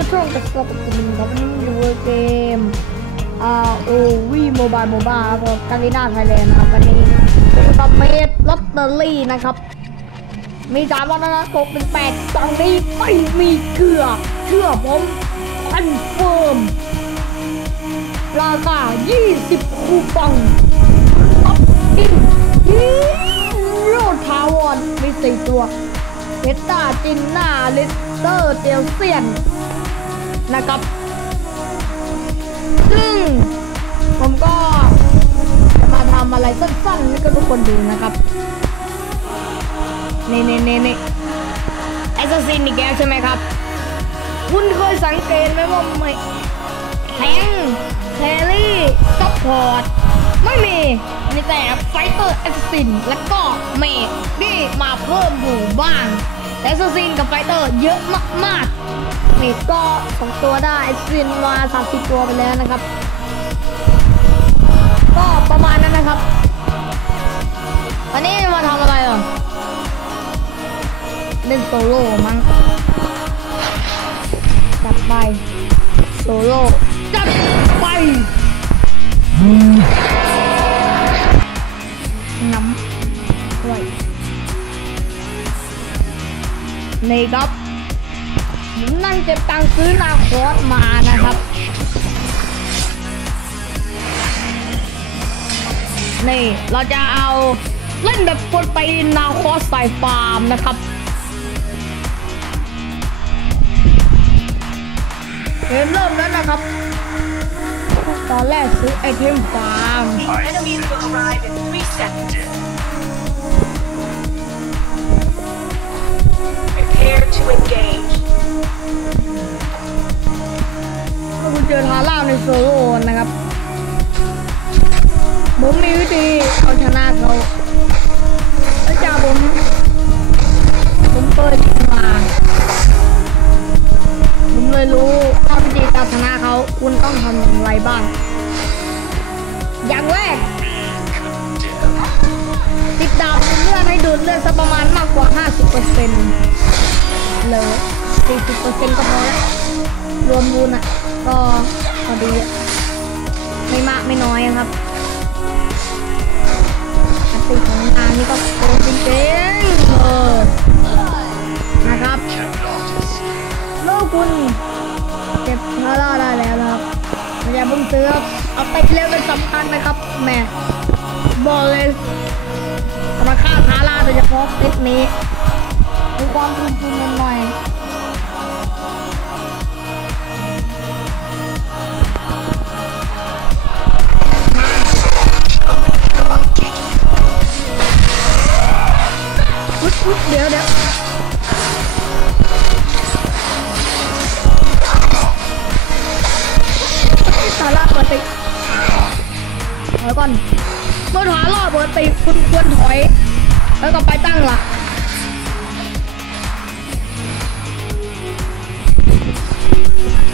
กระช่องกระสอบกับคุณครับนนี้มันอยู่เกมอ่าโอวีโมบายโมบายครับกาลิน่าไทยแลนด์นะครับวันนี้เป็นตับเมดลอตเตอรี่นะครับ มีสามวันนะกบเป็นแปดกล่องนี้ไม่มีเกลือเชื่อผมคอนเฟิร์มราคา 20 คูปองอัพอินฮีโรทาวอนมีสี่ตัวเฮตตาจินนาลิสเตอร์เตียวเซียน นะครับ ซึ่งผมก็จะมาทำอะไรสั้นๆให้กับทุกคนดูนะครับนี่นี่นี่นี่แอสซัสซินอีกแล้วใช่ไหมครับ คุณเคยสังเกตไหมว่าไม่แทงแครี่ซัพพอร์ตไม่มีมีแต่ไฟเตอร์แอสซัสซินแล้วก็เมกที่มาเพิ่มอยู่บ้างแอสซัสซินกับไฟเตอร์เยอะมากๆ เมกก็สองตัวได้ซินมาสามสิบตัวไปแล้วนะครับ ก็ประมาณนั้นนะครับ วันนี้มาทำอะไรอะเล่นโซโล่มั้งจัดไปโซโล่จัดไปน้ำไว้นี่ครับ ผมนั่งเก็บตังค์ซื้อนาคอสมานะครับ นี่ เราจะเอาเล่นแบบกดไปนาคอสสายฟาร์มนะครับเกมเริ่มแล้วนะครับ ตอนแรกซื้อไอเทมฟาร์ม Enemies will arrive in three seconds. Prepare to engage. ก็คุณเจอทาร่าในโซโล่นะครับ ผมมีวิธีเอาชนะเขาแล้วจากผม ผมเปิดมา ผมเลยรู้ว่าวิธีการชนะเขาคุณต้องทำอย่างไรบ้าง อย่างแรกติดดาบเลือดให้ดูดเลือดสักประมาณมากกว่า 50%เหลอ40%ก็พอแล้วรวมบุญอะ ก็พอดีไม่มากไม่น้อยครับอัตติของงานนี่ก็โกงจริงๆเออนะครับโลกคุณเก็บทาร่าได้แล้วครับอย่าเพิ่งซื้อเอาไปเร็วเป็นสำคัญนะครับแม่บอกเลยเอามาฆ่าทาร่าโดยเฉพาะคลิปนี้มีความจริงๆหน่อย เดี๋ยวเดี๋ยวสาระเปกติถอยก่อนเมื่อถาล่อบเปกติคุณควรถอย แล้วก็ไปตั้งหลัก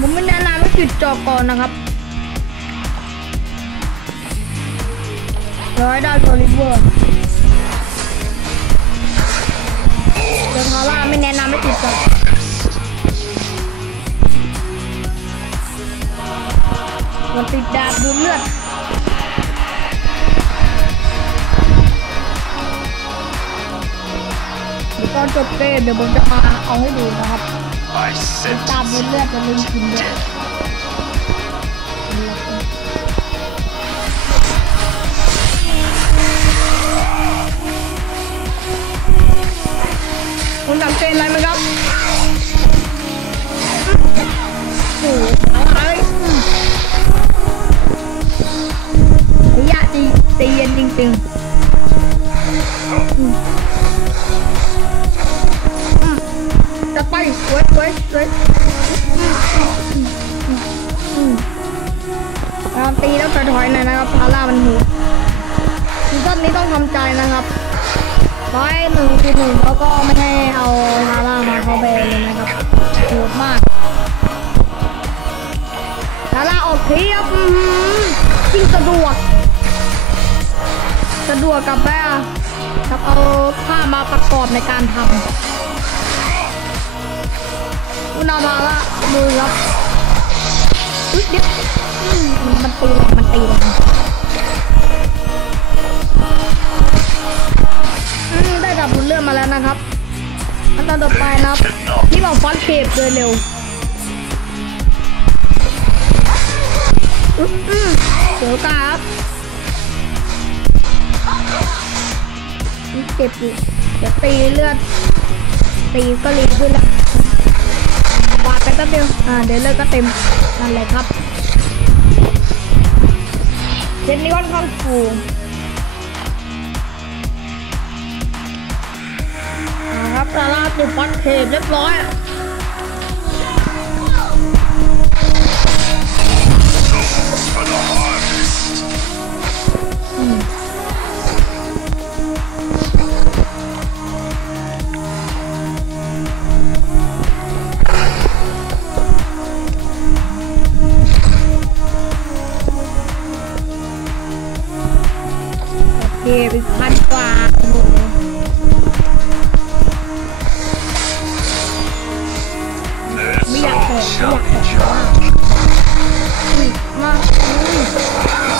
ผมไม่แนะนำให้จุดจอก่อนนะครับร้อยได้โซลิเวอร์ เดี๋ยวทาร่าไม่แนะนำไม่ติดกับมันติดดาบดูดเลือดเดี๋ยวตอนจบเกมเดี๋ยวผมจะมาเอาให้ดูนะครับ I ติด sent ดาบดูดเลือดจะลืมกินด้วย เกตอะไรไหมครับโอ้โหอะไรอืมระยะดีตีเย็นจริงๆอืมจะไปสวยสวยสวยตีแล้วถอยๆหน่อยนะครับพาร่ามันหูซีซั่นนี้ต้องทำใจนะครับ ร้อยหนึ่งทีหนึ่งเขาก็ไม่ให้เอาพาร่ามาเขาเบนเลยนะครับโหดมากดาราออกเทียบอื้อหือยิ่งสะดวก สะดวกกับแบบกับเอาผ้ามาประกอบในการทำคุณนาภาละมือครับอุ๊ยเดี๋ยวมันตีแรงมันตีแรง ได้ดับบุญเลื่อนมาแล้วนะครับ อันตอนต่อไปนะครับที่บอกฟอนต์เคปเดินเร็วเดี๋ยวตาครับเจ็บอยู่เดี๋ยวตีเลือด ตีก็รีขึ้นแล้ววาดไปแป๊บเดียวอ่าเดี๋ยวเลือดก็เต็มนั่นแหละครับเซนนี้ค่อนข้างฟู ครับลาลาติดฟันเทปเรียบร้อยอเคเป็นพันกว่าโอ้โไม่อยากแตะไม่อยากแตะอุ้ยมา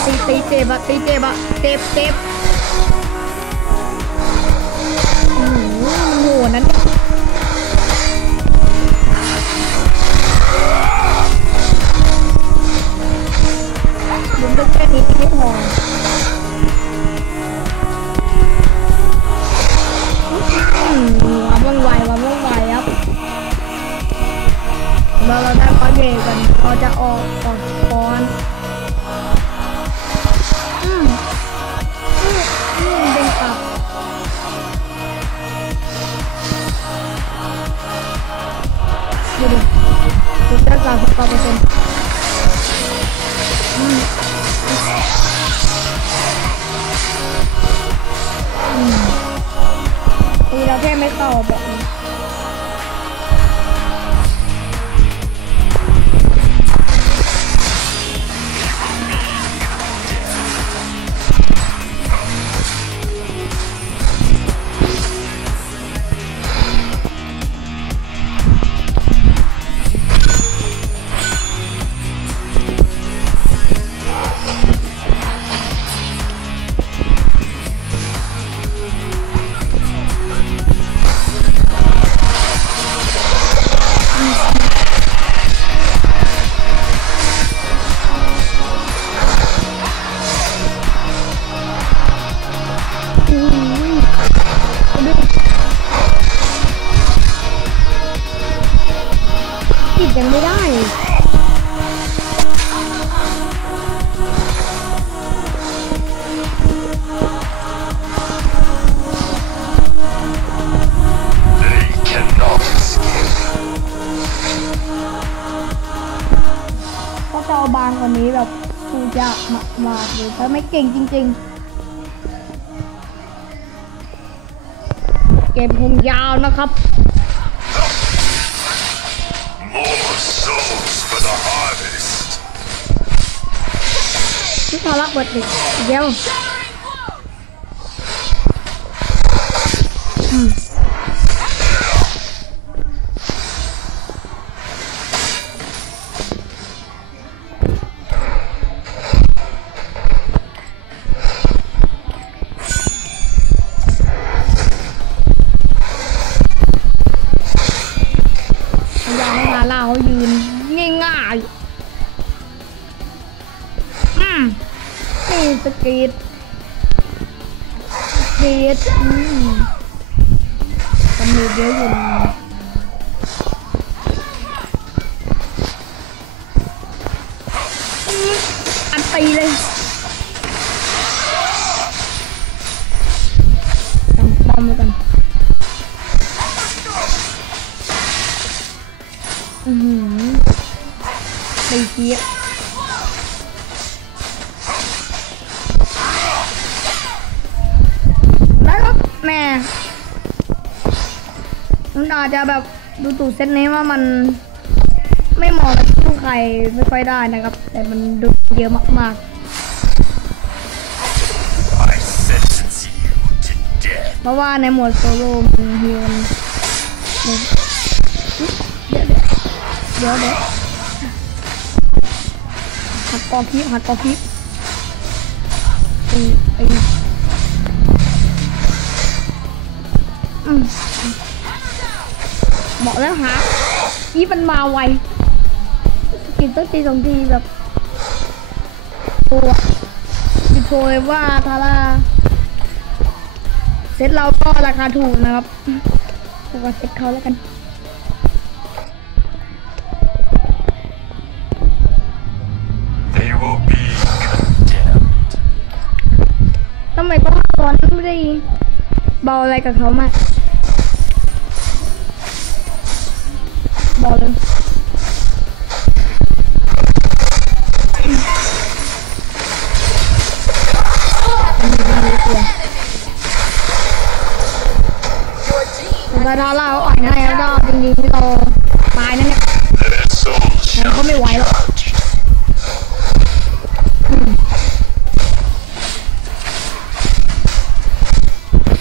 ตีตีเจ็บอะตีเจ็บอะเจ็บเจ็บโอ้โหมันโหดนั้ สามสิบกว่าเปอร์เซ็นต์ตีเราแค่ไม่ต่อแบบ มาหรือถ้าไม่เก่งจริง ๆ เกมคงยาวนะครับ More souls for the harvest. นี่ทารักเปิดอีกเดี๋ยว อาจจะแบบดูตูดเซตนี้ว่ามันไม่เหมาะกับผู้ใครไม่ค่อยได้นะครับ แต่มันดูเยอะมากๆเพราะว่าในหมวดโซโล่มันฮิวเดี๋ยวเดี๋ยวเดี๋ยวเดี๋ยวหักกองคลิหักกองคลิไอ้ไอ้อืม บอกแล้วหาอีมันมาไวกินต้องตีสองทีแบบตัวดิโพยว่าทาราเซ็ตเราก็ราคาถูกนะครับแล้วก็เซ็ตเขาแล้วกัน They will be condemned. ทำไมก็ตอนไม่ได้เบาอะไรกับเขามาก เบาเลยแต่ถ้าเราอ่อยให้แล้วก็จริงๆเราตายนั่นเนี่ยมันก็ไม่ไหวหรอก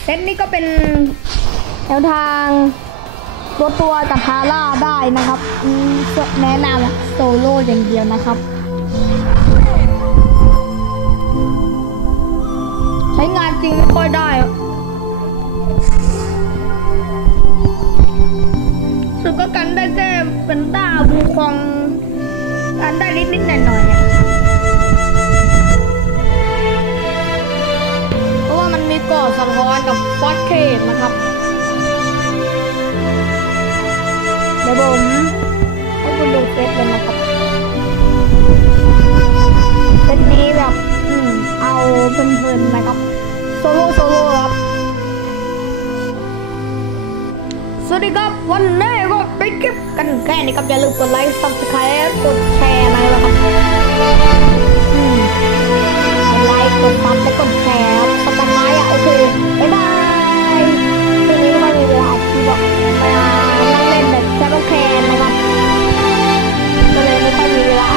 เซตนี้ก็เป็นแนวทาง ตัวตัวกับฮาร่าได้นะครับแนะนำโซโล่อย่างเดียวนะครับ ใช้งานจริงไม่ค่อยได้สุดก็กันได้แค่เป็นต้าบูคองกันได้นิดนิดๆหน่อยหน่อย นไปครับโซโล่โซโล่ครับ สวัสดีครับ วันนี้ก็ไปคลิปกันแค่นี้ครับ อย่าลืมกดไลค์ซับสไครต์กดแชร์อะไรนะครับไลค์กดซับและกดแชร์ครับสไครต์อะโอเคบายบายตรงนี้ก็มีเวลาที่บอกมานั่งเล่นแบบแซบแคนนะครับก็เลยไม่ค่อยมีเวลา